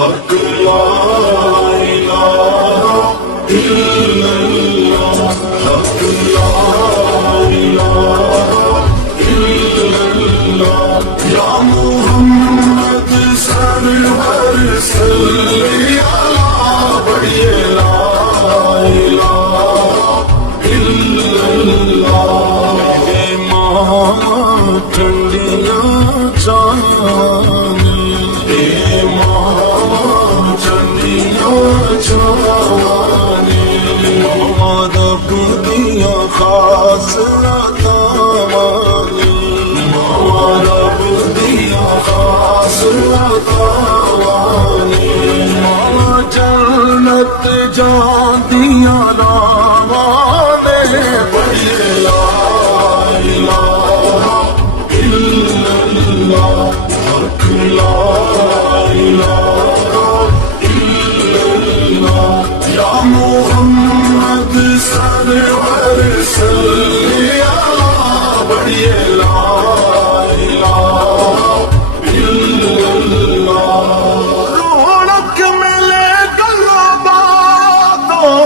حق لا الہ الا اللہ، حق لا الہ الا اللہ، یا محمد سرور صلی علی بڑی لا الہ الا اللہ، اے ماں ٹھنڈیاں چاندنی، اے ماں ٹھنڈیاں چاندنی، ماں رب دیاں خاص عطاواں، ماں رب دیاں خاص عطاواں، ماں جنت جاندیاں راواں نے بڑی لا الہ الا اللہ، حق لا الہ الا اللہ، یا محمد سرور صلی علی بڑی لا الہ الا اللہ، رونق ملے گلوں باتوں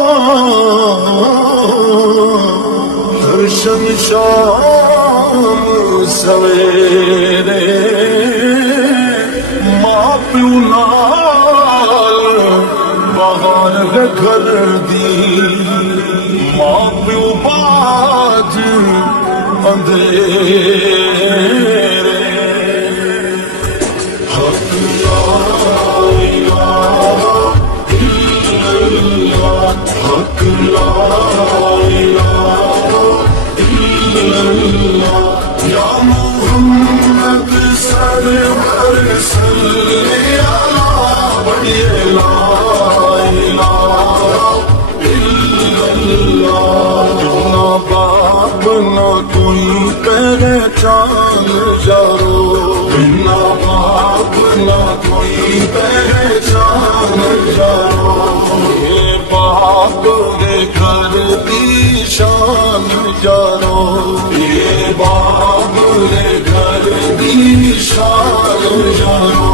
درشن شام سویرے، ماں پیو نال باہر گھر دی، ماں پیو باج اندھیرے، حق لا الہ الا اللہ، حق لا الہ الا اللہ، یا محمد سرور صلی علی بڑی لا الہ الا اللہ، نہ باپ نہ کوئی پہچان یارو، نہ باپ نہ کوئی پہچان یارو، یہ باپ دے گھر دی شان یارو، یہ باپ دے گھر دی شان یارو،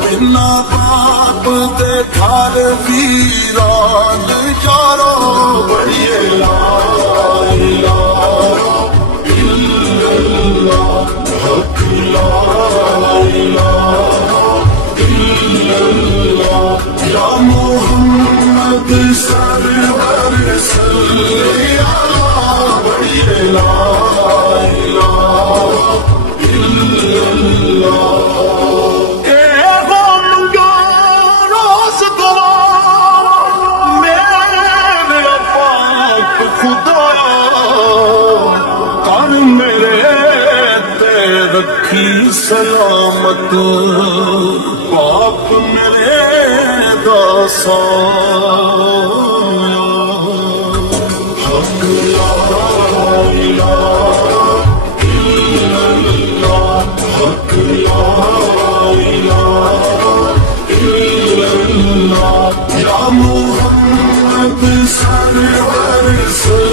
بنا باپ دے گھر ویران یارو، بڑی لا الہ الا اللہ، حق لا الہ الا اللہ، یا محمد سرور صلی علی بڑی لا الہ الا اللہ، اے غم روز گواہ میرے پاک خدا، کر میرے تے رکھی سلامت، پاک میرے دا سایہ، حق لا الہ الا اللہ، حق لا الہ الا اللہ، یا محمد سرور صلی